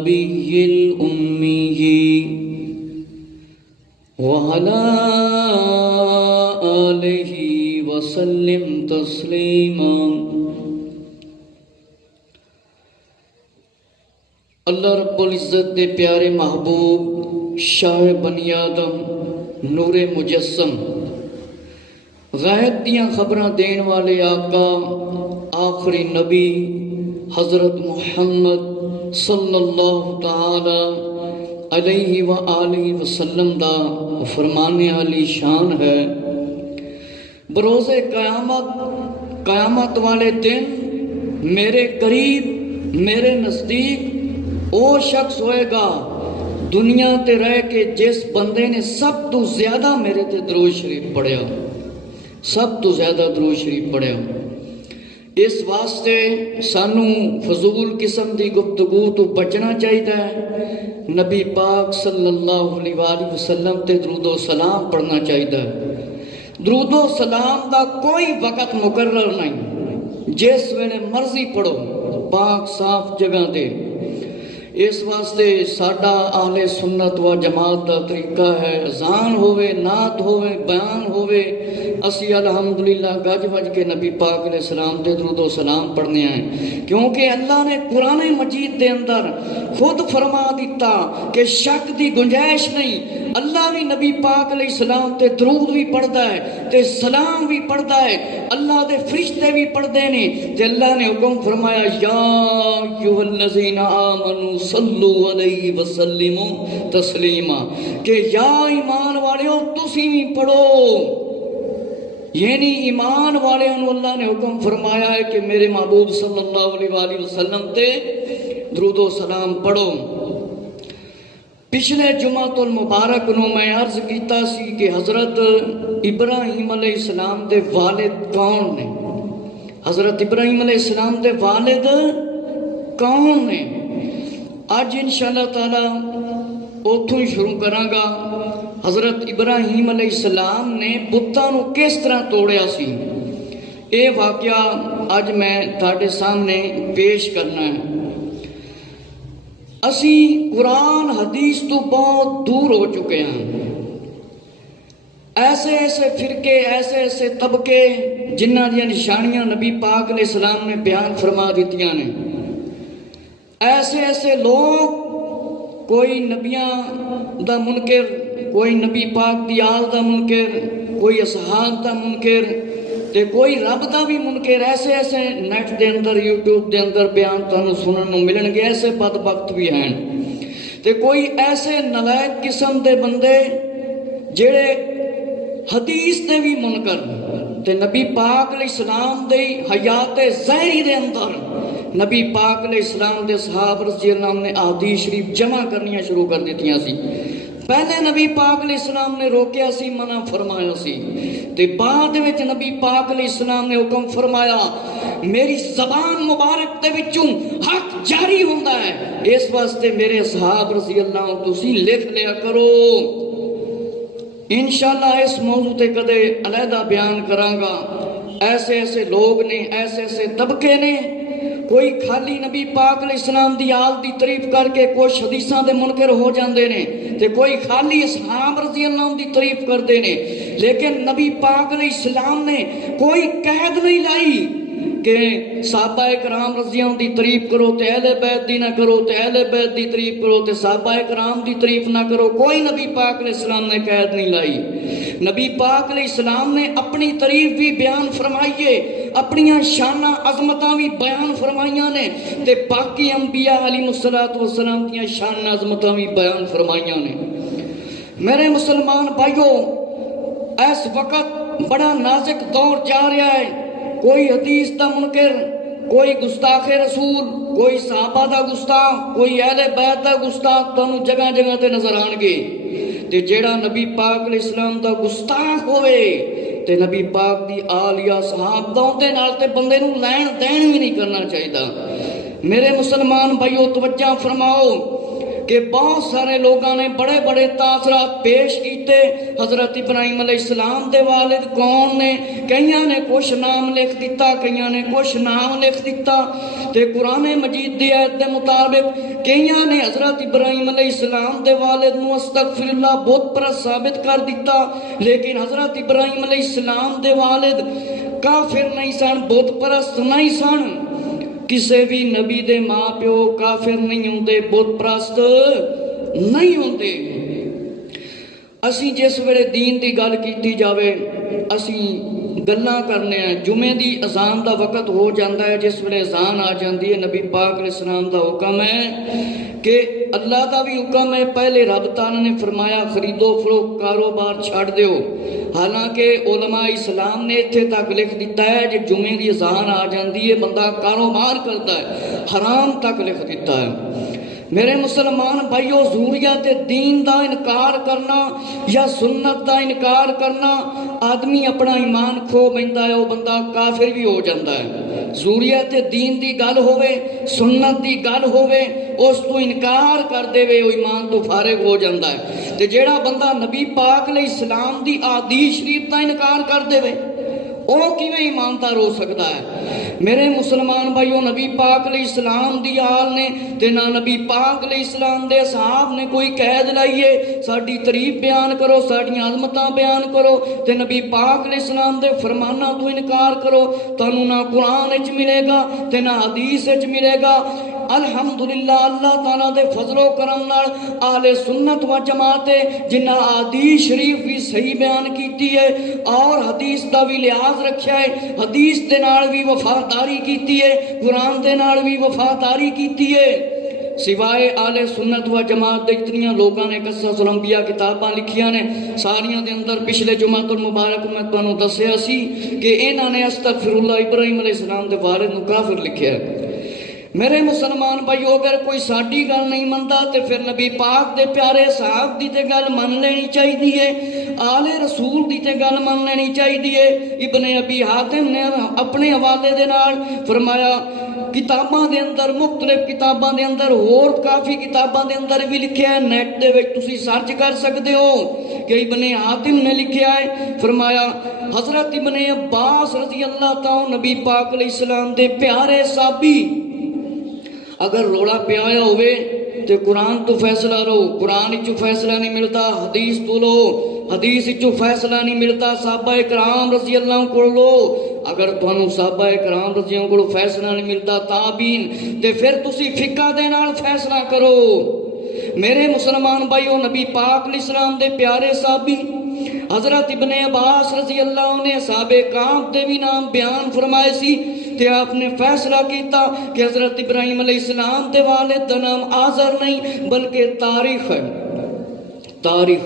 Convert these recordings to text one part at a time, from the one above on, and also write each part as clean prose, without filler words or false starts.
النبي الأمي وعلى آله وسلم تسليما۔ اللہ رب العزت دے پیارے محبوب شاہ بنی آدم نور مجسم غیب دیاں خبراں دین والے آقا آخری نبی حضرت محمد صلی اللہ تعالی علیہ وآلہ وسلم دا فرمانے علی شان ہے، بروز قیامت والے دن میرے قریب میرے نزدیک او شخص ہوئے گا دنیا تے رہ کے جس بندے نے سب تو زیادہ میرے تے درود شریف پڑھیا، سب تو زیادہ درود شریف پڑھیا۔ اس واسطے سانو فضول قسم دی گفتگو تو بچنا چاہیے، نبی پاک صلی اللہ علیہ وآلہ وسلم تے درود و سلام پڑھنا چاہیے۔ درود و سلام دا کوئی وقت مقرر نہیں، جس ویلے مرضی پڑھو، پاک صاف جگہ دے۔ اس واسطے ساڈا اہل سنت و جماعت دا طریقہ ہے، اذان ہوئے، نعت ہوئے، بیان ہوئے، اسی الحمدللہ گج وج کے نبی پاک علیہ السلام دے درود و سلام پڑھنے ہیں، کیونکہ اللہ نے قرآن مجید دے اندر خود فرما دیتا کہ شک دی گنجائش نہیں، اللہ بھی نبی پاک علیہ السلام تے درود بھی پڑھتا ہے تے سلام بھی پڑھتا ہے، اللہ دے فرشتے بھی پڑھتے ہیں، تے اللہ نے حکم فرمایا یا ایھا الذین آمنوا صلو علیہ وسلموا تسلیما، کہ یا ایمان والےو تسی بھی پڑھو۔ یعنی ایمان والے اللہ نے حکم فرمایا ہے کہ میرے محبوب صلی اللہ علیہ وآلہ وسلم تے درود و سلام پڑھو۔ پچھلے جمعۃ المبارک نو میں عرض کیتا سی کہ حضرت ابراہیم علیہ السلام دے والد کون نے، حضرت ابراہیم علیہ السلام دے والد کون نے۔ آج انشاءاللہ تعالی اتھوں ہی شروع کراں گا۔ حضرت ابراہیم علیہ السلام نے بتاں نو کس طرح توڑیا سی، اے واقعہ آج میں تھاڈے سامنے پیش کرنا ہے۔ اسی قرآن حدیث تو بہت دور ہو چکے ہیں، ایسے ایسے فرقے، ایسے ایسے طبقے جنہ دیا نشانیاں نبی پاک علیہ السلام نے بیان فرما دیتیاں نے، ایسے ایسے لوگ کوئی نبیاں دا منکر، کوئی نبی پاک دی آل دا منکر، کوئی اصحاب دا منکر تے کوئی رب دا بھی منکر، ایسے ایسے نیٹ دے اندر یوٹیوب دے اندر بیان تانوں سنن نو ملن گے، ایسے بدبخت بھی ہیں تے کوئی ایسے نالائق قسم دے بندے جڑے حدیث دے بھی منکر تے نبی پاک علیہ السلام دے حیات ظاہری دے اندر نبی پاک علیہ السلام دے صحابہ رضی اللہ عنہ نے احادیث شریف جمع کرنیاں شروع کر دیتیاں سی۔ پہلے نبی پاک علیہ السلام نے روکیا سی، منع فرمایا سی، تے بعد وچ نبی پاک علیہ السلام نے حکم فرمایا میری زبان مبارک دے وچوں حق جاری ہوندا ہے، اس واسطے میرے اصحاب رضی اللہ عنہ تسی لکھ لیا کرو۔ انشاءاللہ اس موضوع تے کدے علیحدہ بیان کراں گا۔ ایسے ایسے لوگ نے، ایسے ایسے طبقے نے، کوئی خالی نبی پاک علیہ السلام دی آل دی تعریف کر کے کچھ حدیثاں دے منکر ہو جاندے نے تے کوئی خالی اصحاب رضی اللہ عنہ دی تعریف کردے نے، لیکن نبی پاک علیہ السلام نے کوئی قید نہیں لائی کہ صحابہ کرام رضی اللہ عنہ دی تعریف کرو تے اہل بیت دی نہ کرو تے اہل بیت دی تعریف کرو تے صحابہ کرام دی تعریف نہ کرو، کوئی نبی پاک علیہ السلام نے قید نہیں لائی۔ نبی پاک علیہ السلام نے اپنی تعریف بھی بیان فرمائیے، اپنیاں شانہ عظمتاں بھی بیان فرمائیاں نے تے باقی انبیاء علیہ السلام دیاں شانہ عظمتاں بھی بیان فرمائیاں نے۔ میرے مسلمان بھائیوں، اس وقت بڑا نازک دور جا رہا ہے، کوئی حدیث دا منکر، کوئی گستاخ رسول، کوئی صحابہ دا گستاخ، کوئی اہل بیت دا گستاخ تانوں جگہ جگہ تے نظر آن گے، تے جیڑا نبی پاک علیہ السلام دا گستاخ ہوئے تے نبی پاک دی آل یا صحاب دا دے نال تے بندے نوں لین دین بھی نہیں کرنا چاہیے۔ میرے مسلمان بھائیو توجہ فرماؤ کہ بہت سارے لوگاں نے بڑے بڑے تاثرات پیش کیتے۔ حضرت ابراہیم علیہ السلام دے والد کون نے، کئیاں نے کچھ نام لکھ دیتا، کئیاں نے کچھ نام لکھ دیتا، تے قرآن مجید دی آیت دے مطابق کئیاں نے حضرت ابراہیم علیہ السلام دے والد نو استغفر اللہ بت پرست ثابت کر دیتا، لیکن حضرت ابراہیم علیہ السلام دے والد کافر نہیں سن، بت پرست نہیں سن۔ کسے بھی نبی دے ماں پیو کافر نہیں ہوندے، بت پرست نہیں ہوندے۔ اسی جس ویلے دین دی گل کیتی جاوے اسی گلاں کرنے ہیں، جمعے دی اذان دا وقت ہو جاندہ ہے، جس ویلے اذان آ جاندی ہے نبی پاک علیہ السلام دا حکم ہے کہ اللہ دا بھی حکم ہے، پہلے رب تعالیٰ نے فرمایا خرید و فروخت کاروبار چھاڑ دیو، حالانکہ علماء اسلام نے اتھے تک لکھ دیتا ہے جب جمعے دی اذان آ جاندی ہے بندہ کاروبار کرتا ہے، حرام تک لکھ دیتا ہے۔ میرے مسلمان بھائیو، ضروریات دین دا انکار کرنا یا سنت دا انکار کرنا، آدمی اپنا ایمان کھو بیندا ہے، وہ بندہ کافر بھی ہو جاندہ ہے۔ ضروریات دین دی گل ہوئے، سنت دی گل ہوئے، اس تو انکار کر دے وے، وہ ایمان تو فارغ ہو جاندہ ہے۔ تے جیڑا بندہ نبی پاک علیہ السلام دی احادیث شریف دا انکار کر دے وے، وہ کیویں ایماندار ہو سکتا ہے؟ میرے مسلمان بھائیو، نبی پاک علیہ السلام دی حال نے تے نہ نبی پاک علیہ السلام دے صحاب نے کوئی قید لائیے ساڈی تعریف بیان کرو، ساڈیاں عظمتاں بیان کرو، تے نبی پاک علیہ السلام دے فرماناں تو انکار کرو، تانوں نہ قرآن وچ ملے گا تے نہ حدیث وچ ملے گا۔ الحمدللہ اللہ تعالیٰ دے فضل و کرم نال اہل سنت و جماعت جنہ حدیث شریف بھی صحیح بیان کیتی ہے اور حدیث دا بھی لحاظ رکھیا ہے، حدیث دے نال بھی وفاداری کیتی ہے، قرآن دے نال بھی وفاداری کیتی ہے۔ سوائے اہل سنت و جماعت دے اتنیاں لوگاں نے قصص الانبیاء کتاباں لکھیاں نے، ساریاں دے اندر پچھلے جمعۃ المبارک میں تانوں دسیا سی کہ انہاں نے استغفر اللہ ابراہیم علیہ السلام دے والد نو کافر لکھیا ہے۔ میرے مسلمان بھائیو، اگر کوئی ساڈی گل نہیں منتا تے پھر نبی پاک دے پیارے صحاب دی تے گل من لینی چاہیے، آل رسول دی تے گل من لینی چاہیے۔ ابن ابی حاتم نے اپنے حوالے دے نال فرمایا کتاباں دے اندر، مختلف کتاباں دے اندر، اور کافی کتاباں دے اندر بھی لکھیا ہے، نیٹ دے وچ تسی سرچ کر سکتے ہو کہ ابن حاتم نے لکھیا ہے، فرمایا حضرت ابن عباس رضی اللہ تعالی نبی پاک علیہ السلام دے پیارے صحابی اگر روڑا پیایا ہوئے تے قرآن تو فیصلہ رہو، قرآن چو فیصلہ نہیں ملتا، حدیث تو لو، حدیث چو فیصلہ نہیں ملتا، صحابہ اکرام رضی اللہ کو لو، اگر تانوں صحابہ اکرام رضی اللہ کو فیصلہ نہیں ملتا، تابعین، تے پھر تسی فقہ دے نال فیصلہ کرو۔ میرے مسلمان بھائیو، نبی پاک علیہ السلام دے پیارے صحابی حضرت ابن عباس رضی اللہ عنہ نے صحابہ کرام دے بھی نام بیان فرمائے سی تے آپ نے فیصلہ کیتا کہ حضرت ابراہیم علیہ السلام دے والد دا نام آزر نہیں بلکہ تاریخ ہے۔ تاریخ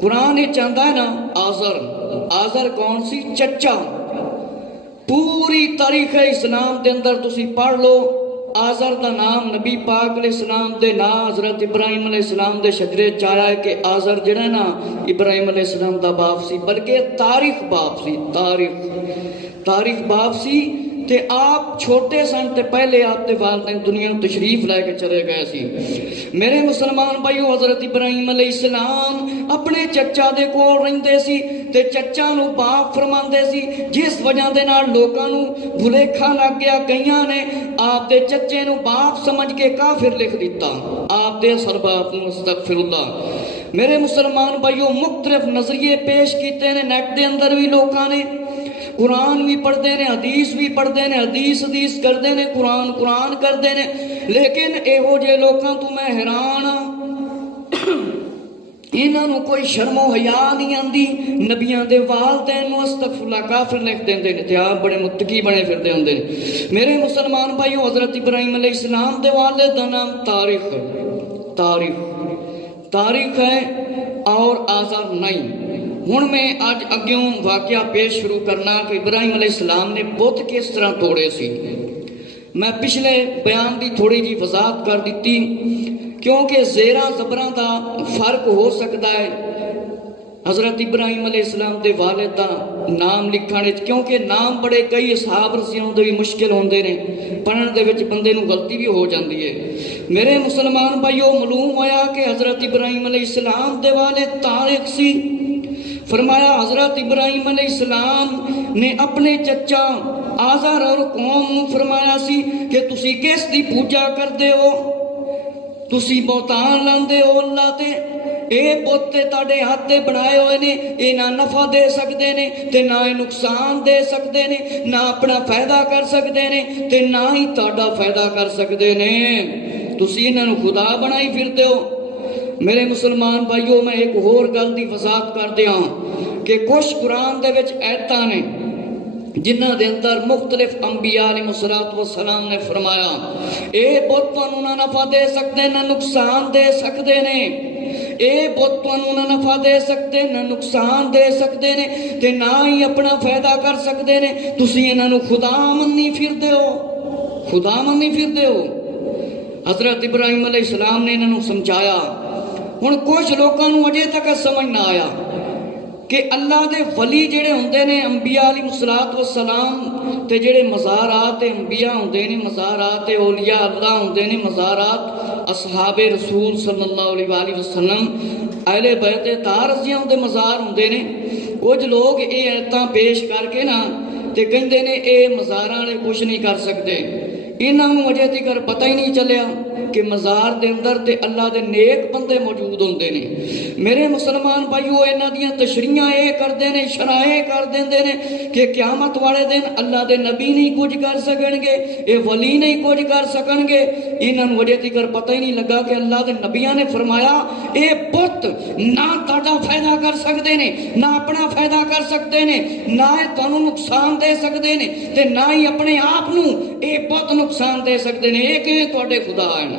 قرآن یہ چاہتا ہے نا، آزر، آزر کون سی؟ چچا۔ پوری تاریخ اسلام دے اندر تسی پڑھ لو، آزر دا نام نبی پاک علیہ السلام دے نا حضرت ابراہیم علیہ السلام دے شجرے چاہیا ہے کہ آزر جڑا ہے نا ابراہیم علیہ السلام دا باپ سی، بلکہ تاریخ باپ سی، تاریخ باپ سی۔ تے آپ چھوٹے سن تے پہلے آپ دے والدین دنیا تشریف لے کے چلے گئے سی۔ میرے مسلمان بھائیو، حضرت ابراہیم علیہ السلام اپنے چچا دے کول رہندے سی تے چچا نو باپ فرماندے سی، جس وجہ دے نال لوکاں نو بھلیکھا لگ گیا، کئیاں نے آپ دے چچے نو باپ سمجھ کے کافر لکھ دیتا، آپ دے اصل باپ نو استغفر اللہ۔ میرے مسلمان بھائیو، مختلف نظریے پیش کیتے نے، نیٹ دے اندر بھی لوکاں نے، قرآن بھی پڑھ دے نے، حدیث بھی پڑھ دے نے، حدیث کر دے نے، قرآن کر دے نے، لیکن اے ہو جے لوکاں تو میں حیران ہاں، انہاں نو کوئی شرم و حیا نہیں آندی، نبیاں دے والدین نو استغفر اللہ کافر لکھ دیندے نے تے آپ بڑے متقی بنے پھردے ہوندے نے۔ میرے مسلمان بھائیو، حضرت ابراہیم علیہ السلام دے والد دا نام تاریخ ہے اور آزر نہیں۔ ہن میں آج اگیوں واقعہ پیش شروع کرنا کہ ابراہیم علیہ السلام نے بت کس طرح توڑے سی۔ میں پچھلے بیان دی تھوڑی جی وضاحت کر دیتی کیونکہ زیراں زبراں دا فرق ہو سکتا ہے حضرت ابراہیم علیہ السلام دے والد دا نام لکھن وچ، کیونکہ نام بڑے کئی اصحاب رسیوں دے بھی مشکل ہوندے نے، پڑھن دے وچ بندے نو غلطی بھی ہو جاندی ہے۔ میرے مسلمان بھائیو، معلوم ہویا کہ حضرت ابراہیم علیہ السلام دے والد طارق سی۔ فرمایا حضرت ابراہیم علیہ السلام نے اپنے چچا آزر اور قوم نو فرمایا سی کہ تسی کس دی پوجا کر دے ہو؟ ਤੁਸੀਂ ਬਹੁਤਾਨ ਲਾਉਂਦੇ ਹੋ ਅੱਲਾ ਤੇ। ਇਹ ਬੁੱਤ ਤੇ ਤੁਹਾਡੇ ਹੱਥ ਤੇ ਬਣਾਏ ਹੋਏ ਨੇ, ਇਹ ਨਾ ਨਫਾ ਦੇ ਸਕਦੇ ਨੇ ਤੇ ਨਾ ਇਹ ਨੁਕਸਾਨ ਦੇ ਸਕਦੇ ਨੇ, ਨਾ ਆਪਣਾ ਫਾਇਦਾ ਕਰ ਸਕਦੇ ਨੇ ਤੇ ਨਾ ਹੀ ਤੁਹਾਡਾ ਫਾਇਦਾ ਕਰ ਸਕਦੇ ਨੇ। ਤੁਸੀਂ ਇਹਨਾਂ ਨੂੰ ਖੁਦਾ ਬਣਾਈ ਫਿਰਦੇ ਹੋ। ਮੇਰੇ ਮੁਸਲਮਾਨ ਭਾਈਓ, ਮੈਂ ਇੱਕ ਹੋਰ ਗੱਲ ਦੀ ਵਜ਼ਾਹਤ ਕਰ ਦਿਆਂ کہ کچھ قرآن دے وچ ایتاں نے جنہ دے اندر مختلف انبیاء علیہ السلام نے فرمایا اے بت تانوں نہ نفع دے سکتے نہ نقصان دے سکتے نے، اے بت تانوں نہ نفع دے سکتے نہ نقصان دے سکتے نے تے نہ ہی اپنا فائدہ کر سکتے نے، تسی انہاں نوں خدا منی پھردے ہو، خدا منی پھردے ہو۔ حضرت ابراہیم علیہ السلام نے انہاں نوں سمجھایا۔ ہن کچھ لوکاں نوں اجے تک سمجھ نہ آیا کہ اللہ دے ولی جڑے ہوندے نے انبیاء علیہ السلام تے جڑے مزارات انبیاء ہوندے نے، مزارات اولیاء اللہ ہوندے نے، مزارات اصحاب رسول صلی اللہ علیہ وآلہ وسلم اہل بیت طاہرہ دے مزار ہوندے نے۔ کچھ لوگ اے ایتاں پیش کر کے نا تے کہندے نے اے مزاراں والے کچھ نہیں کر سکتے۔ انہاں نوں اجے تک پتہ ہی نہیں چلیا کہ مزار دے اندر تے اللہ دے نیک بندے موجود ہوندے نے۔ میرے مسلمان بھائیو، انہاں دیاں تشریحاں اے کردے نے، شرائع کر دیندے نے کہ قیامت والے دن اللہ دے نبی نہیں کچھ کر سکن گے، اے ولی نہیں کچھ کر سکن گے۔ انہاں نوں اجے تک پتہ ہی نہیں لگا کہ اللہ دے نبیاں نے فرمایا اے بت نہ تہاڈا فائدہ کر سکدے نے، نہ اپنا فائدہ کر سکدے نے، نہ تانوں نقصان دے سکدے نے تے نہ ہی اپنے آپ نوں اے بت نقصان دے سکدے نے۔ اے کیویں تہاڈے خدا ہیں؟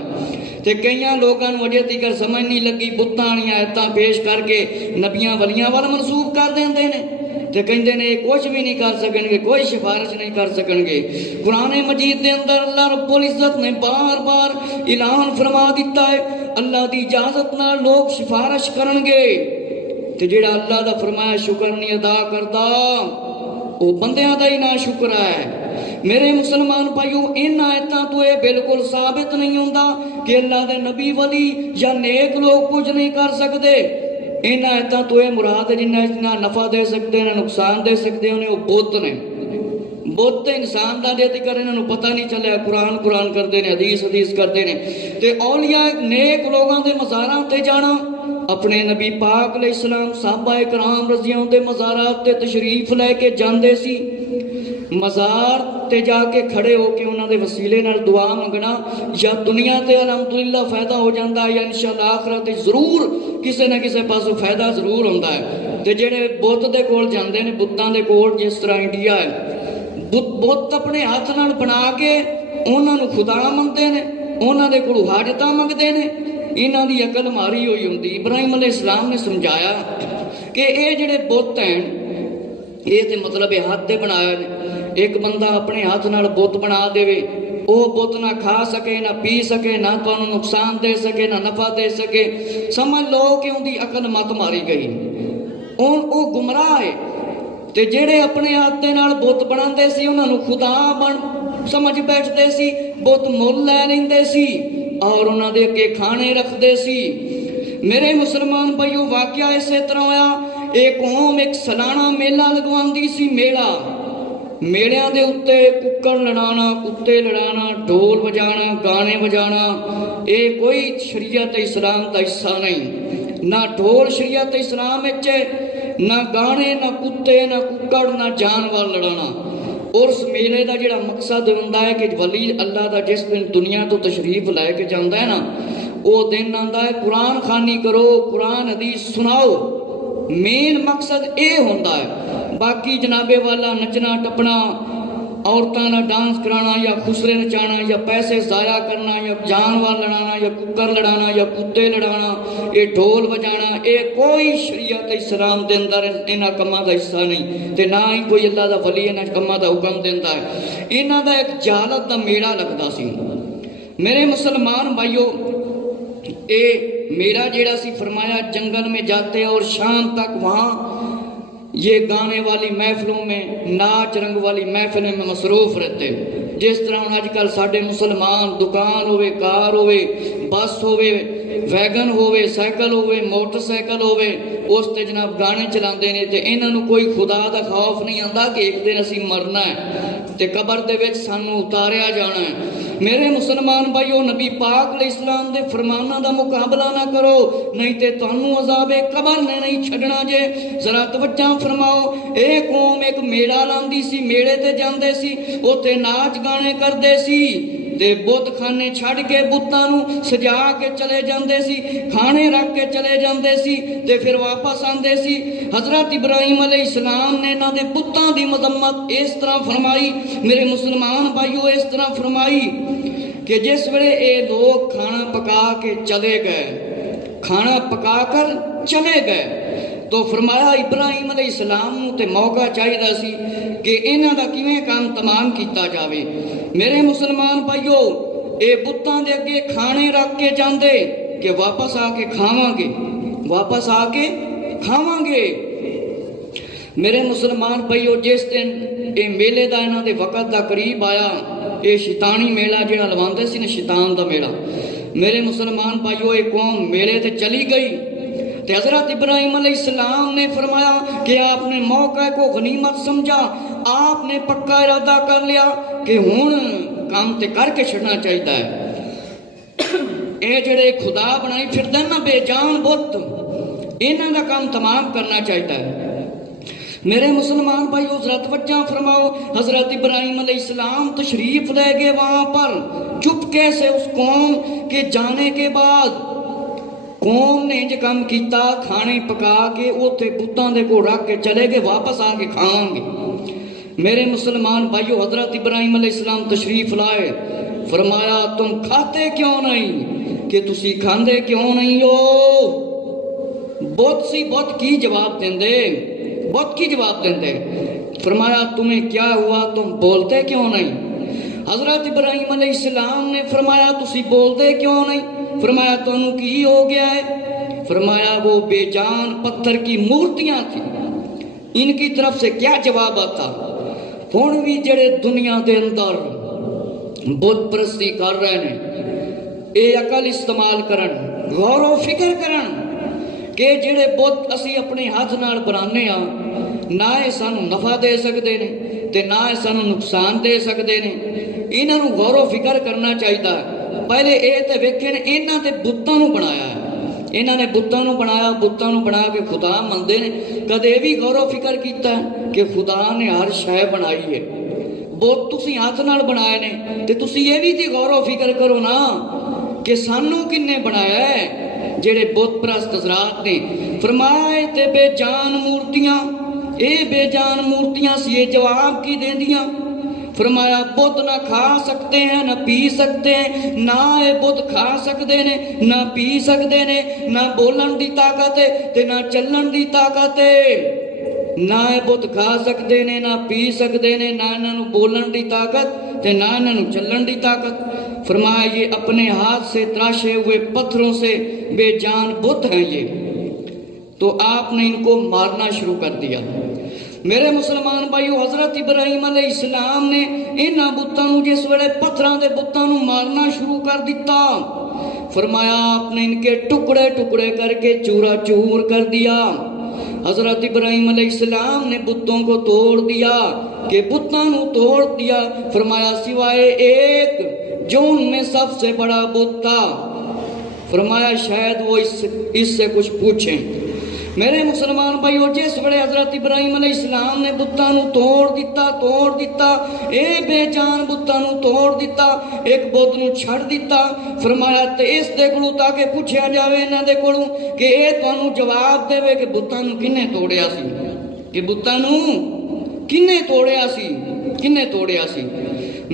تے کئیاں لوگاں نوں اجے تک سمجھ نہیں لگی، بتاں والیاں ایتاں پیش کر کے نبیاں ولیاں وال منسوب کر دیندے نے تے کہندے نے کچھ بھی نہیں کر سکن گے، کوئی سفارش نہیں کر سکن گے۔ قرآن مجید دے اندر اللہ رب العزت نے بار بار اعلان فرما دیتا ہے اللہ دی اجازت نال لوگ سفارش کرن گے تے جڑا اللہ دا فرمایا شکر نہیں ادا کردا وہ بندیاں دا ہی نا شکر ہے۔ میرے مسلمان بھائیو، ان آیتاں تو یہ بالکل ثابت نہیں ہوندا کہ اللہ دے نبی ولی یا نیک لوگ کچھ نہیں کر سکتے۔ ان آیتاں تو یہ مراد ہے جنہیں نہ نفع دے سکتے نہ نقصان دے سکتے انہیں وہ بت نے۔ بت انسان دا دے کر انہوں نے پتہ نہیں چلیا، قرآن کرتے ہیں، حدیث کرتے ہیں تے اولیاء نیک لوگاں دے مزاراں تے جانا، اپنے نبی پاک علیہ السلام صحابہ کرام رضی اللہ عنہم دے مزارات تے تشریف لے کے جاندے سی۔ مزار تے جا کے کھڑے ہو کے انہاں دے وسیلے نال دعا منگنا، یا دنیا تے الحمدللہ فائدہ ہو جاندا ہے یا انشاءاللہ آخرت ضرور کسے نہ کسے پاسوں فائدہ ضرور ہوندا ہے۔ تے جڑے بت دے کول جاندے نے، بتاں دے کول، جس طرح انڈیا ہے، بت اپنے ہاتھ نال بنا کے انہاں نوں خدا منتے نے، انہاں دے کول حاجتاں منگدے نے۔ انہاں دی عقل ماری ہوئی ہوندی۔ ابراہیم علیہ السلام نے سمجھایا کہ اے جڑے بت ہیں یہ تے مطلب ہاتھ دے بنایا نے، ایک بندہ اپنے ہاتھ نال بت بنا دے، او بت نہ کھا سکے نہ پی سکے نہ تانوں نقصان دے سکے نہ نفع دے سکے، سمجھ لو کہ ان دی عقل مت ماری گئی، او گمراہ ہے۔ تے جڑے اپنے ہاتھ دے نال بت بناندے سی انہاں نوں خدا سمجھ بیٹھدے سی، بت مول لے لیندے سی اور انہاں دے اگے کھانے رکھدے سی۔ میرے مسلمان بھائیو، واقعہ اسی طرح ہویا، ایک قوم ایک سالانہ میلہ لگواندی سی۔ میڑیاں دے اتے ککڑ لڑانا، کتے لڑانا، ڈھول بجانا، گانے بجانا، اے کوئی شریعت اسلام دا حصہ نہیں۔ نہ ڈھول شریعت اسلام ہے، نہ گانے، نہ کتے، نہ ککڑ، نہ جانور لڑانا۔ اور اس میلے دا جڑا مقصد ہوندا ہے کہ ولی اللہ دا جس دن دنیا تو تشریف لے کے جاندا ہے نا، وہ دن آندا ہے قرآن خوانی کرو، قرآن حدیث سناؤ، مین مقصد اے ہوندا ہے۔ باقی جنابے والا نچنا ٹپنا، عورتاں نہ ڈانس کرانا یا خسرے نچانا یا پیسے ضائع کرنا یا جانور لڑانا یا ککر لڑانا یا کتے لڑانا، یہ ڈھول بجانا، اے کوئی شریعت اسلام دے اندر انہاں کماں دا حصہ نہیں تے نہ ہی کوئی اللہ دا ولی انہاں کماں دا حکم دیندا ہے۔ انہاں دا ایک جہالت دا میلہ لگدا سی۔ میرے مسلمان بھائیو، اے میرا جیڑا سی فرمایا جنگل میں جاتے اور شام تک وہاں یہ گانے والی محفلوں میں، ناچ رنگ والی محفلوں میں مصروف رہتے، جس طرح آج کل ساڈے مسلمان دکان ہوئے، کار ہوئے، بس ہوئے، ویگن ہوئے، سائیکل ہوئے، موٹر سائیکل ہوئے، اس تے جناب گانے چلاندے نے تے انہاں نوں کوئی خدا دا خوف نہیں آندا کہ ایک دن اسی مرنا ہے تے قبر دے وچ سانوں اتاریا جانا ہے۔ میرے مسلمان بھائیو نبی پاک علیہ السلام دے فرمانہ دا مقابلہ نہ کرو نہیں تے تانوں عذاب قبر نے نہیں چھڑنا جے۔ ذرا توجہ فرماؤ، اے قوم ایک میڑا لاندی سی، میڑے تے جاندے سی، اوتے ناچ گانے کردے سی تے بت خانے چھڑ کے بتاں نوں سجا کے چلے جاندے سی، کھانے رکھ کے چلے جاندے سی تے پھر واپس آندے سی۔ حضرت ابراہیم علیہ السلام نے انہاں دے بتاں دی مذمت اس طرح فرمائی، میرے مسلمان بھائیو اس طرح فرمائی کہ جس ویلے اے لوگ کھانا پکا کے چلے گئے، کھانا پکا کر چلے گئے، تو فرمایا ابراہیم علیہ السلام نوں تے موقع چاہیدا سی کہ انہاں دا کیویں کام تمام کیتا جاوے۔ میرے مسلمان بھائیو اے بتاں دے اگے کھانے رکھ کے جاندے کہ واپس آ کے کھاواں گے، واپس آ کے کھاواں گے۔ میرے مسلمان بھائیو جس دن اے میلے دا انہاں دے وقت دا قریب آیا، اے شیطانی میلہ جڑا لواندے سی نا، شیطان دا میلہ، میرے مسلمان بھائیو اے قوم میلے تے چلی گئی تے حضرت ابراہیم علیہ السلام نے فرمایا کہ آپ نے موقع کو غنیمت سمجھا، آپ نے پکا ارادہ کر لیا کہ ہن کام تے کر کے چھڑنا چاہیدا ہے۔ اے جڑے خدا بنائی پھردے نا بے جان بت، انہاں دا کام تمام کرنا چاہیدا ہے۔ میرے مسلمان بھائیو ذرا توجہ فرماؤ، حضرت ابراہیم علیہ السلام تشریف لے گئے وہاں پر چپکے سے اس قوم کے جانے کے بعد۔ قوم نے جو کام کیتا، کھانے پکا کے اوتھے بتاں دے کو رکھ کے چلے گئے، واپس آ کے کھاؤں گے۔ میرے مسلمان بھائیو حضرت ابراہیم علیہ السلام تشریف لائے، فرمایا تم کھاتے کیوں نہیں، کہ تسی کھاندے کیوں نہیں ہو؟ بت سی بت کی جواب دیں دے، بت کی جواب دیں دے۔ فرمایا تمہیں کیا ہوا، تم بولتے کیوں نہیں؟ حضرت ابراہیم علیہ السلام نے فرمایا تسی بولتے کیوں نہیں؟ فرمایا تو انہوں کی ہو گیا ہے؟ فرمایا وہ بے جان پتھر کی مورتیاں تھیں، ان کی طرف سے کیا جواب آتا؟ ہن بھی جڑے دنیا دے اندر بت پرستی کر رہے ہیں، اے عقل استعمال کرن، غور و فکر کرن کہ جڑے بت اسی اپنے ہاتھ نال بنانے ہاں، نہ اے سانوں نفع دے سکدے نے تے نہ اے سانوں نقصان دے سکدے نے۔ انہاں نوں غور و فکر کرنا چاہیدا ہے۔ پہلے اے تے ویکھن انہاں تے بتاں نوں بنایا ہے، انہاں نے بتاں نوں بنایا، بتاں نوں بنا کے خدا مندے نے۔ کدے بھی غور و فکر کیتا ہے کہ خدا نے ہر شے بنائی ہے؟ بت تسی ہاتھ نال بنائے نے تے تسی یہ بھی تے غور و فکر کرو نا کہ سانوں کنے بنایا ہے؟ جڑے بت پرست حضرات نے فرمایا اے تے بے جان مورتیاں، اے بے جان مورتیاں سی، یہ جواب کی دیں دیاں؟ فرمایا بت نہ کھا سکتے ہیں نہ پی سکتے ہیں، نہ اے بت کھا سکتے نے نہ پی سکتے نے، نہ بولن دی طاقت ہے تے نہ چلن دی طاقت ہے۔ نہ اے بت کھا سکتے نے نہ پی سکتے نے، نہ انہاں نوں بولن دی طاقت تے نہ انہاں نوں چلن دی طاقت۔ فرمایا یہ اپنے ہاتھ سے تراشے ہوئے پتھروں سے بے جان بت ہیں یہ۔ تو آپ نے ان کو مارنا شروع کر دیا۔ میرے مسلمان بھائیو حضرت ابراہیم علیہ السلام نے انہاں بتاں نوں جس ویلے پتھراں دے بتاں نوں مارنا شروع کر دیتا، فرمایا آپ نے ان کے ٹکڑے ٹکڑے کر کے چورا چور کر دیا۔ حضرت ابراہیم علیہ السلام نے بتوں کو توڑ دیا کہ بتاں نوں توڑ دیا، فرمایا سوائے ایک جو ان میں سب سے بڑا بت تھا، فرمایا شاید وہ اس سے کچھ پوچھیں۔ میرے مسلمان بھائیو جس ویلے حضرت ابراہیم علیہ السلام نے بتاں نوں توڑ دیتا، اے بے جان بتاں نوں توڑ دیتا، ایک بت نوں چھڑ دیتا، فرمایا تے اس دے کولوں تاکہ پوچھیا جاوے انہاں دے کولوں کہ اے تانوں جواب دے کہ بتاں نوں کنے توڑیا سی، کہ بتاں نوں کنے توڑیا سی، کنے توڑیا سی۔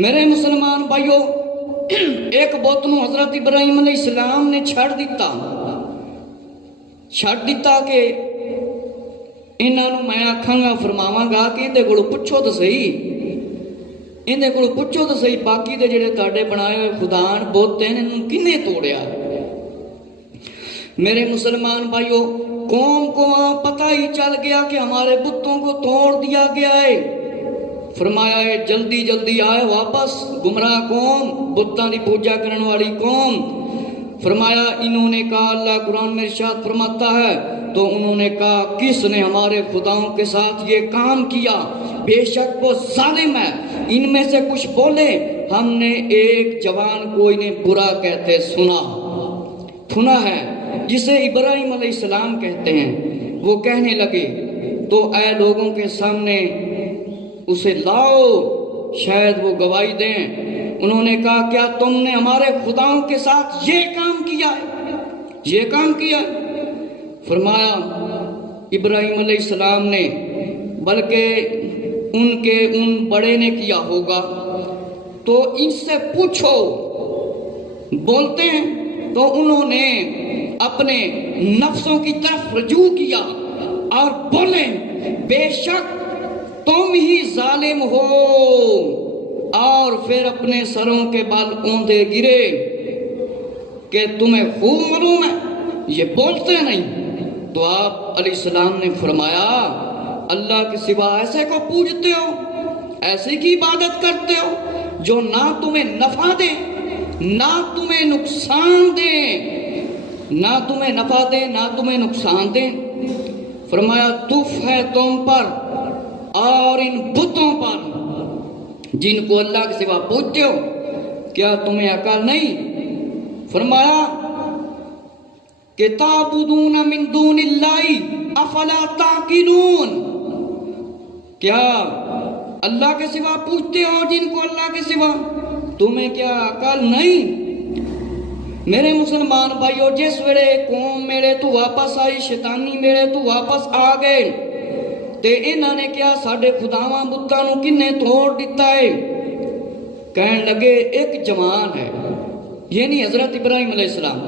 میرے مسلمان بھائیو ایک بت نوں حضرت ابراہیم علیہ السلام نے چھڑ دیتا کہ انہاں نوں میں آکھاں گا فرماواں گا کہ اندے کولوں پوچھو تے صحیح باقی دے جڑے تہاڈے بنائے ہوئے خدان بت ہیں انہاں کنے توڑیا؟ میرے مسلمان بھائیو قوم کو وہاں پتہ ہی چل گیا کہ ہمارے بتوں کو توڑ دیا گیا ہے۔ فرمایا ہے جلدی جلدی آئے واپس، گمراہ قوم، بتاں دی پوجا کرنے والی قوم۔ فرمایا انہوں نے کہا، اللہ قرآن میں ارشاد فرماتا ہے، تو انہوں نے کہا کس نے ہمارے خداؤں کے ساتھ یہ کام کیا؟ بے شک وہ ظالم ہے۔ ان میں سے کچھ بولے ہم نے ایک جوان کو انہیں برا کہتے سنا ہے جسے ابراہیم علیہ السلام کہتے ہیں۔ وہ کہنے لگے تو اے لوگوں کے سامنے اسے لاؤ، شاید وہ گواہی دیں۔ انہوں نے کہا کیا تم نے ہمارے خداؤں کے ساتھ یہ کام کیا ہے؟ فرمایا ابراہیم علیہ السلام نے بلکہ ان بڑے نے کیا ہوگا، تو ان سے پوچھو۔ بولتے ہیں تو انہوں نے اپنے نفسوں کی طرف رجوع کیا اور بولے بے شک تم ہی ظالم ہو، اور پھر اپنے سروں کے بال اوندے گرے کہ تمہیں خوب معلوم ہے یہ بولتے نہیں۔ تو آپ علیہ السلام نے فرمایا اللہ کے سوا ایسے کو پوجتے ہو، ایسے کی عبادت کرتے ہو جو نہ تمہیں نفع دے نہ تمہیں نقصان دے، نہ تمہیں نفع دے نہ تمہیں نقصان دے۔ فرمایا تف ہے تم پر اور ان بتوں پر جن کو اللہ کے سوا پوجتے ہو، کیا تمہیں عقل نہیں؟ فرمایا کہ تعبدون من دون اللہ افلا تعقلون، کیا اللہ کے سوا پوچھتے ہو جن کو اللہ کے سوا، تمہیں کیا عقل نہیں؟ میرے مسلمان بھائیو، جس ویلے قوم میرے تو واپس آئی، شیطانی میرے تو واپس آ گئے تے انہاں نے کیا ساڈے خداواں بتاں نو کنے توڑ دیتا ہے؟ کہن لگے ایک جوان ہے، یعنی حضرت ابراہیم علیہ السلام،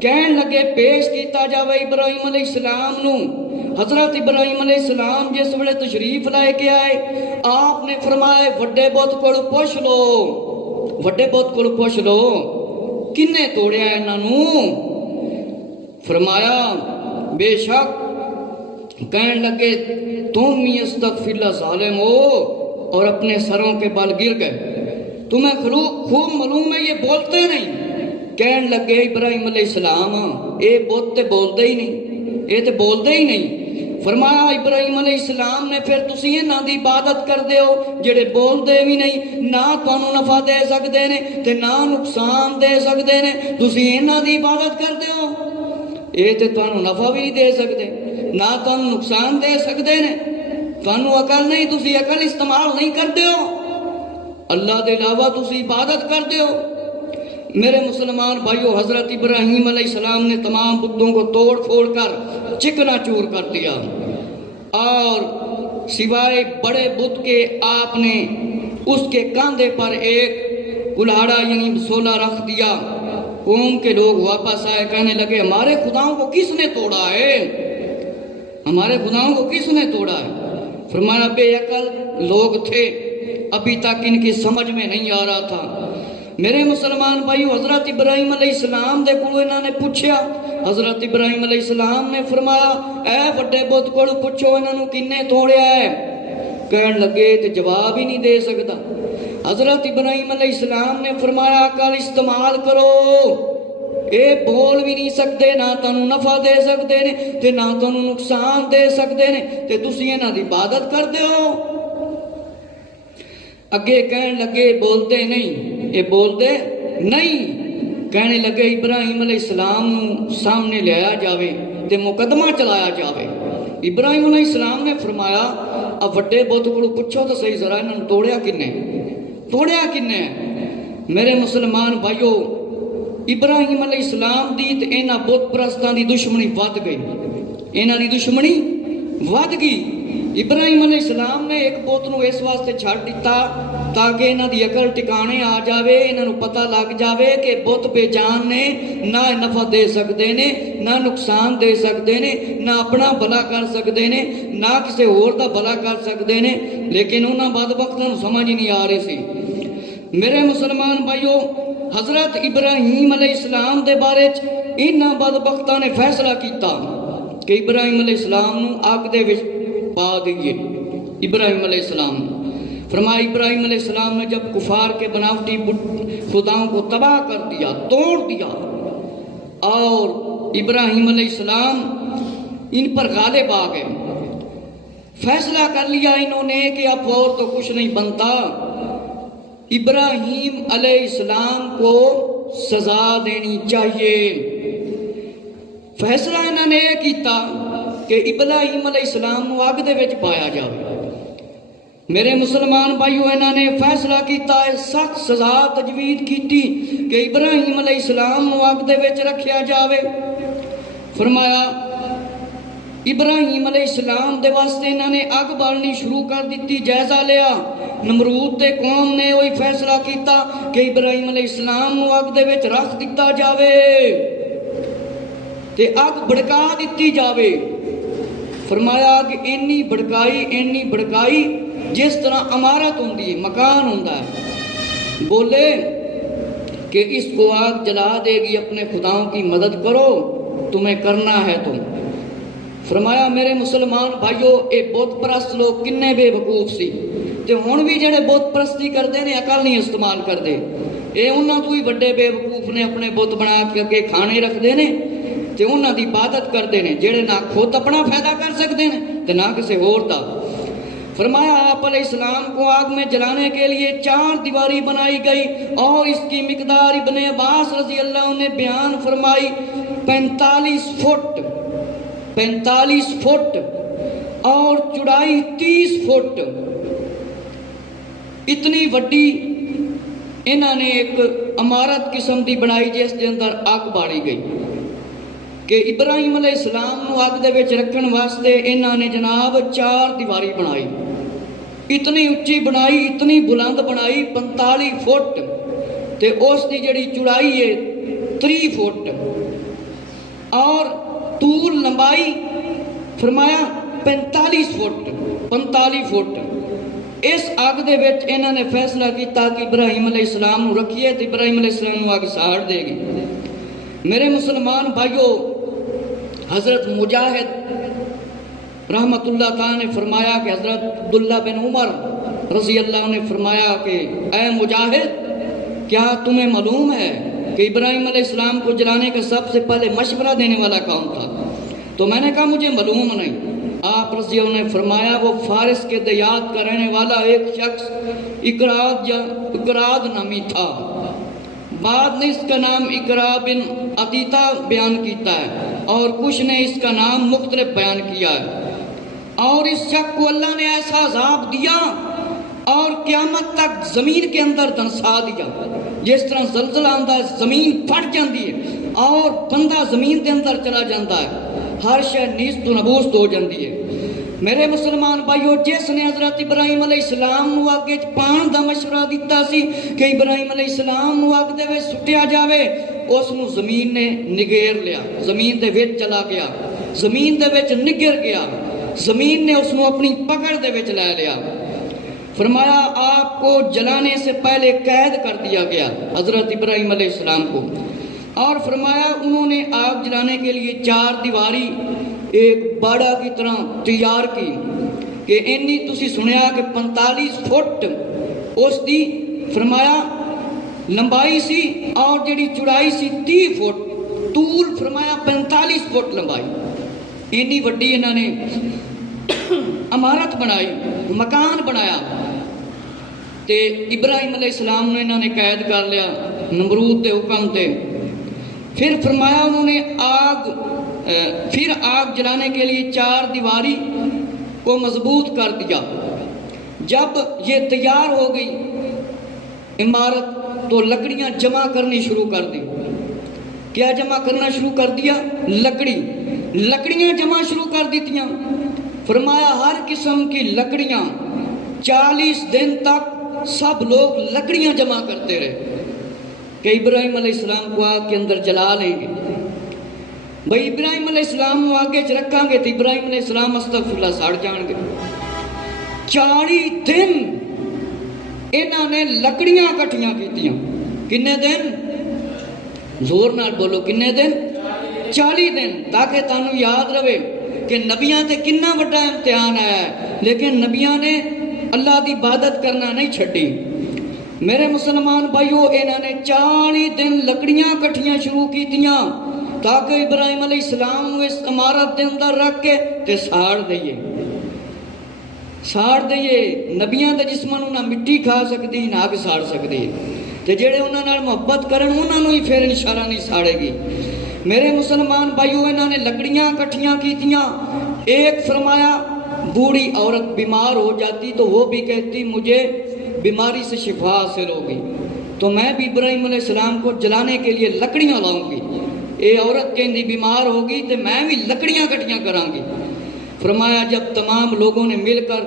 کہن لگے پیش کیتا جاوے ابراہیم علیہ السلام نو۔ حضرت ابراہیم علیہ السلام جس ویلے تشریف لائے کے آئے، آپ نے فرمایا وڈے بت کول پوچھ لو، وڈے بت کول پوچھ لو کنے توڑیا انہاں نو؟ فرمایا بے شک، کہن لگے تم ہی استغفر اللہ ظالم ہو، اور اپنے سروں کے بال گر گئے، تمہیں خوب معلوم ہے یہ بولتے نہیں۔ کہن لگے ابراہیم علیہ السلام اے بت تے بولدے ہی نہیں، اے تے بولدے ہی نہیں۔ فرمایا ابراہیم علیہ السلام نے پھر تسی انہاں دی عبادت کردے ہو جڑے بولدے بھی نہیں، نہ تانوں نفع دے سکدے نے تے نہ نقصان دے سکدے نے، تسی انہاں دی عبادت کردے ہو، اے تے تانوں نفع بھی نہیں دے سکدے نہ تانوں نقصان دے سکدے نے، تانوں عقل نہیں، تسی عقل استعمال نہیں کردے ہو، اللہ دے علاوہ تسی عبادت کردے ہو۔ میرے مسلمان بھائیو، حضرت ابراہیم علیہ السلام نے تمام بتوں کو توڑ پھوڑ کر چکنا چور کر دیا، اور سوائے بڑے بت کے آپ نے اس کے کاندھے پر ایک کلاڑا یعنی بسولہ رکھ دیا۔ قوم کے لوگ واپس آئے، کہنے لگے ہمارے خداؤں کو کس نے توڑا ہے؟ ہمارے خداؤں کو کس نے توڑا ہے؟ فرمایا بے عقل لوگ تھے، ابھی تک ان کی سمجھ میں نہیں آ رہا تھا۔ میرے مسلمان بھائیو، حضرت ابراہیم علیہ السلام دے کولو انہاں نے پوچھیا، حضرت ابراہیم علیہ السلام نے فرمایا اے وڈے بت کولو پوچھو انہاں نو کنے توڑیا ہے؟ کہن لگے تے جواب ہی نہیں دے سکتا۔ حضرت ابراہیم علیہ السلام نے فرمایا عقل استعمال کرو، اے بول بھی نہیں سکتے، نہ تانوں نفع دے سکتے نے تے نہ تانوں نقصان دے سکتے نے، تے تسی انہاں دی عبادت کردے ہو۔ اگے کہن لگے بولتے نہیں، اے بولتے نہیں۔ کہنے لگے ابراہیم علیہ السلام نو سامنے لیا جاوے تے مقدمہ چلایا جاوے۔ ابراہیم علیہ السلام نے فرمایا اب وڈے بت کو پوچھو تو صحیح ذرا انہوں توڑیا کنے؟ میرے مسلمان بھائیو، ابراہیم علیہ السلام دی تے انہاں بت پرستان دی دشمنی ود گئی، انہاں دی دشمنی ود گئی۔ ابراہیم علیہ السلام نے ایک بت نو اس واسطے چھڑ دیتا تاکہ انہاں دی عقل ٹکانے آ جاوے، انہاں نو پتہ لگ جاوے کہ بت بے جان نے، نہ نفع دے سکدے نے نہ نقصان دے سکدے نے، نہ اپنا بھلا کر سکدے نے نہ کسی اور دا بھلا کر سکدے نے، لیکن انہاں بدبختاں نو سمجھ نہیں آ رہی سی۔ میرے مسلمان بھائیو، حضرت ابراہیم علیہ السلام دے بارے انہاں بدبختاں نے فیصلہ کیتا کہ ابراہیم علیہ السلام نو آگ دے وچ پا دئیے۔ ابراہیم علیہ السلام فرمایا ابراہیم علیہ السلام نے جب کفار کے بناوٹی خداؤں کو تباہ کر دیا، توڑ دیا، اور ابراہیم علیہ السلام ان پر غالب آ گئے، فیصلہ کر لیا انہوں نے کہ اب اور تو کچھ نہیں بنتا، ابراہیم علیہ السلام کو سزا دینی چاہیے۔ فیصلہ انہوں نے یہ کیتا کہ ابراہیم علیہ السلام نو اگ دے وچ پایا جائے۔ میرے مسلمان بھائیو، انہوں نے فیصلہ کیتا ہے، سخت سزا تجوید کیتی کہ ابراہیم علیہ السلام نو اگ دے وچ رکھیا جاوے۔ فرمایا ابراہیم علیہ السلام دے واسطے انہوں نے اگ بالنی شروع کر دیتی، جائزہ لیا۔ نمرود تے قوم نے وہی فیصلہ کیتا کہ ابراہیم علیہ السلام نو اگ دے وچ رکھ دیتا جاوے تے اگ بڑکا دیتی جاوے۔ فرمایا کہ اینی بڑکائی جس طرح عمارت ہوندی ہے، مکان ہوندا ہے۔ بولے کہ اس کو آگ جلا دے گی، اپنے خداؤں کی مدد کرو، تمہیں کرنا ہے تم۔ فرمایا میرے مسلمان بھائیو، اے بت پرست لوگ کنے بے وقوف سی، تے ہن بھی جڑے بت پرستی کردے نے عقل نہیں استعمال کردے۔ اے انہاں تو ہی بڑے بے وقوف نے، اپنے بت بنا کے اگے کھانے رکھدے نے تے انہاں دی عبادت کردے نے، جڑے نہ خود اپنا فائدہ کر سکتے ہیں تے نہ کسی اور دا۔ فرمایا آپ علیہ السلام کو آگ میں جلانے کے لیے 4 دیواری بنائی گئی، اور اس کی مقدار ابن عباس رضی اللہ عنہ نے بیان فرمائی 45 فٹ اور چوڑائی 30 فٹ۔ اتنی وڈی انہوں نے ایک عمارت قسم دی بنائی جس کے اندر آگ باڑی گئی کہ ابراہیم علیہ السلام نو آگ دے وچ رکھن واسطے انہوں نے جناب 4 دیواری بنائی، اتنی اچھی بنائی، اتنی بلند بنائی 45 فٹ، تے اس دی جڑی چوڑائی ہے 3 فٹ اور طول لمبائی فرمایا 45 فٹ۔ اس آگ دے وچ انہوں نے فیصلہ کیتا کہ ابراہیم علیہ السلام نو رکھیے تو ابراہیم علیہ السلام نو آگ ساڑ دے گی۔ میرے مسلمان بھائیو، حضرت مجاہد رحمت اللہ تعالیٰ نے فرمایا کہ حضرت عبداللہ بن عمر رضی اللہ عنہ نے فرمایا کہ اے مجاہد، کیا تمہیں معلوم ہے کہ ابراہیم علیہ السلام کو جلانے کا سب سے پہلے مشورہ دینے والا کون تھا؟ تو میں نے کہا مجھے معلوم نہیں۔ آپ رضی اللہ عنہ نے فرمایا وہ فارس کے دیات کا رہنے والا ایک شخص اقراد نامی تھا، بعد نے اس کا نام اقرا بن عطیتا بیان کیتا ہے اور کچھ نے اس کا نام مختلف بیان کیا ہے۔ اور اس شخص کو اللہ نے ایسا عذاب دیا اور قیامت تک زمین کے اندر دنسا دیا، جس طرح زلزلہ آندا ہے زمین پھٹ جاندی ہے اور بندہ زمین کے اندر چلا جاتا ہے، ہر شے نیست و نبوست ہو جاندی ہے۔ میرے مسلمان بھائیو، جس نے حضرت ابراہیم علیہ السلام نو اگے پان دا مشورہ دیتا سی کہ ابراہیم علیہ السلام نو اگ دے وچ سٹیا جاوے، اس نو زمین نے نگیر لیا، زمین دے وچ چلا گیا، زمین دے وچ نگر گیا، زمین نے اس نو اپنی پکڑ دے وچ لے لیا۔ فرمایا آپ کو جلانے سے پہلے قید کر دیا گیا حضرت ابراہیم علیہ السلام کو، اور فرمایا انہوں نے آگ جلانے کے لیے 4 دیواری ایک باڑا کی طرح تیار کی کہ انی تسی سنیا کہ 45 فٹ اس دی فرمایا لمبائی سی اور جڑی چوڑائی سی 30 فٹ، طول فرمایا 45 فٹ لمبائی۔ انی وڈی انہوں نے عمارت بنائی، مکان بنایا، تے ابراہیم علیہ السلام نے انہوں نے قید کر لیا نمرود دے حکم تے۔ پھر فرمایا انہوں نے آگ جلانے کے لیے 4 دیواری کو مضبوط کر دیا۔ جب یہ تیار ہو گئی عمارت تو لکڑیاں جمع کرنی شروع کر دی۔ کیا جمع کرنا شروع کر دیا؟ لکڑیاں جمع شروع کر دیتیاں۔ فرمایا ہر قسم کی لکڑیاں 40 دن تک سب لوگ لکڑیاں جمع کرتے رہے کہ ابراہیم علیہ السلام کو آگ کے اندر جلا لیں گے۔ بھئی ابراہیم علیہ السلام کو آگے رکھاں گے تو ابراہیم علیہ السلام استغفراللہ ساڑ جان گے۔ 40 دن انہوں نے لکڑیاں کٹھیاں کیتیاں۔ کنے دن؟ زور نال بولو، کنے دن؟ 40 دن، تاکہ تانوں یاد رہے کہ نبیاں تے کنا بڑا امتحان آیا ہے، لیکن نبیاں نے اللہ دی عبادت کرنا نہیں چھڑی۔ میرے مسلمان بھائیو، انہوں نے 40 دن لکڑیاں کٹھیاں شروع کی تیاں تاکہ ابراہیم علیہ السلام اس عمارت دے اندر رکھ کے تے ساڑ دئیے۔ ਸਾੜ ਦਈਏ। ਨਬੀਆਂ ਦੇ ਜਿਸਮਾਂ ਨੂੰ ਨਾ ਮਿੱਟੀ ਖਾ ਸਕਦੀ ਨਾ ਅੱਗ ਸਾੜ ਸਕਦੀ, ਤੇ ਜਿਹੜੇ ਉਹਨਾਂ ਨਾਲ ਮੁਹੱਬਤ ਕਰਨ ਉਹਨਾਂ ਨੂੰ ਹੀ ਫਿਰ ਇਨਸ਼ਾਅੱਲਾ ਨਹੀਂ ਸਾੜੇਗੀ। میرے مسلمان بھائیوں، انہوں نے لکڑیاں کٹھیاں کیتیاں۔ ایک فرمایا بوڑھی عورت بیمار ہو جاتی تو وہ بھی کہتی مجھے بیماری سے شفا حاصل ہوگی، تو میں بھی ابراہیم علیہ السلام کو جلانے کے لیے لکڑیاں لاؤں گی۔ اے عورت کہندی بیمار ہوگی تو میں بھی لکڑیاں کٹھیاں کراں گی۔ فرمایا جب تمام لوگوں نے مل کر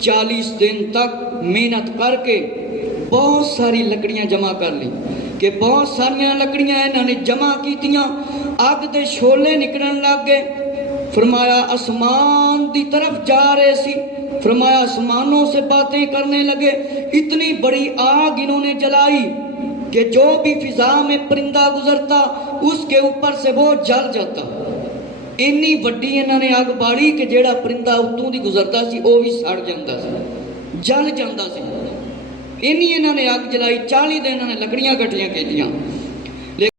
40 دن تک محنت کر کے بہت ساری لکڑیاں جمع کر لی، کہ بہت ساریاں لکڑیاں انہوں نے جمع کیتیاں، آگ دے شولے نکلن لگ گئے۔ فرمایا آسمان دی طرف جا رہے سی، فرمایا آسمانوں سے باتیں کرنے لگے۔ اتنی بڑی آگ انہوں نے جلائی کہ جو بھی فضا میں پرندہ گزرتا اس کے اوپر سے وہ جل جاتا۔ انی وڈی انہوں نے آگ باڑی کہ جیڑا پرندہ اتوں دی گزرتا سی وہ بھی سڑ جاتا سی، جل جاتا سی۔ انہی انہوں نے آگ جلائی، 40 دن انہوں نے لکڑیاں کٹھیاں کیتیاں۔